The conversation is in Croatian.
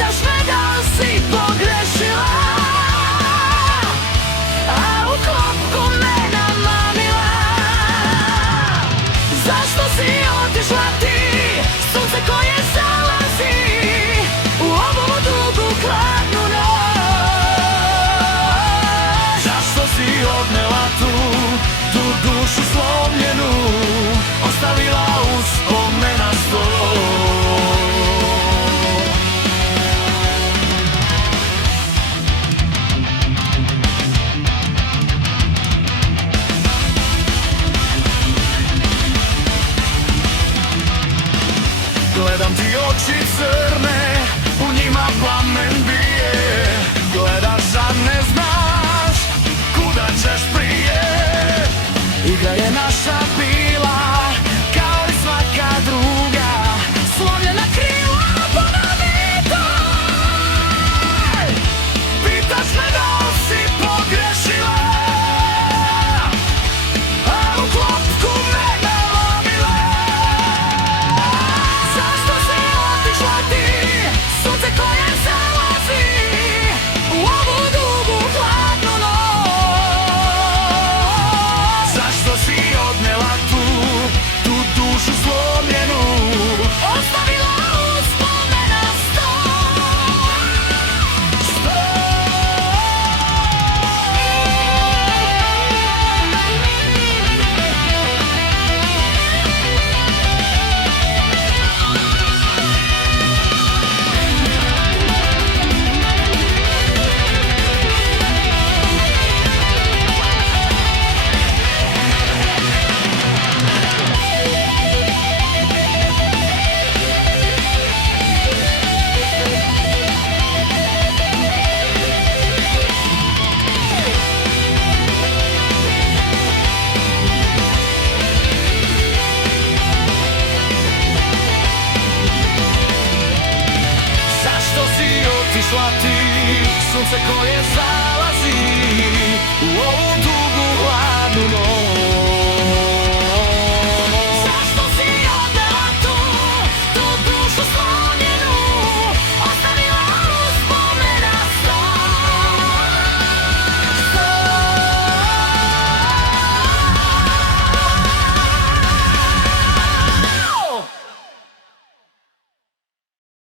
Pitaš me da li si pogrešila, a u klopku me namamila. Zašto si otišla ti, sunce koje zalazi u ovu dugu hladnu noć? Zašto si odnela tu dušu slomljenu, ostavila uspomena sto? Gledam ti oči crne, u njima plamen bije. Gledaš, a ne znaš kuda ćeš prije. Igra je naša bila kao i svaka druga, Slomljena krila, ponovi to. pitaš me da li si pogrešila, a u klopku me nalomila. Zašto si otišla ti, sunce koje zalazi u ovu dugu hladnu noć? Zašto si odnela tu dušu slomljenu, Ostavila uspomena sto. Zašto si otišla ti, sunce koje zalazi